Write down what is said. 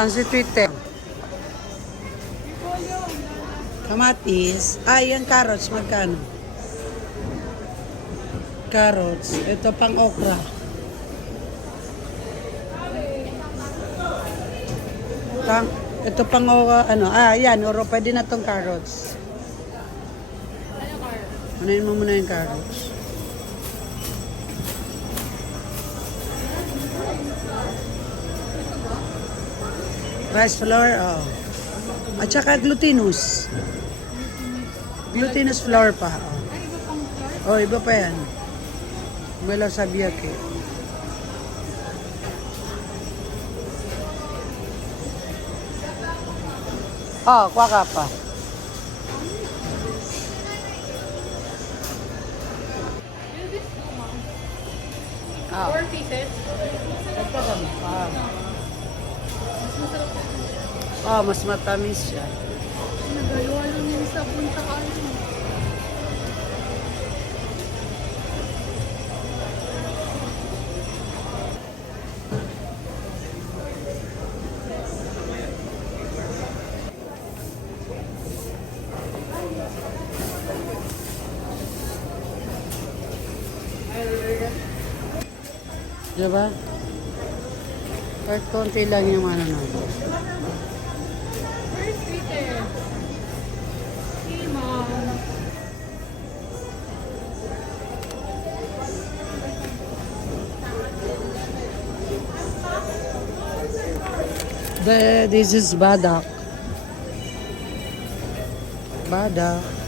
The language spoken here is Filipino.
Pansit Twitter. Kamatis. Ay, yan carrots. Magkano? Carrots. Ito pang okra. Ito pang yan. Oro, pwede na tong carrots. Unahin mo muna yung carrots. Rice flour, oh. At saka glutinous. Glutinous flour pa, oh. Oh, iba pa yan. Iba lang sa biyak eh. Oh, kuha ka pa. Oh. 4 pieces. Oh, mas matamis siya. Nagalawa lang yung sabon sa ano. Diba? Kahit konti lang yung ano na. Where's Twitter? Hey, Mom. This is badak. Badak.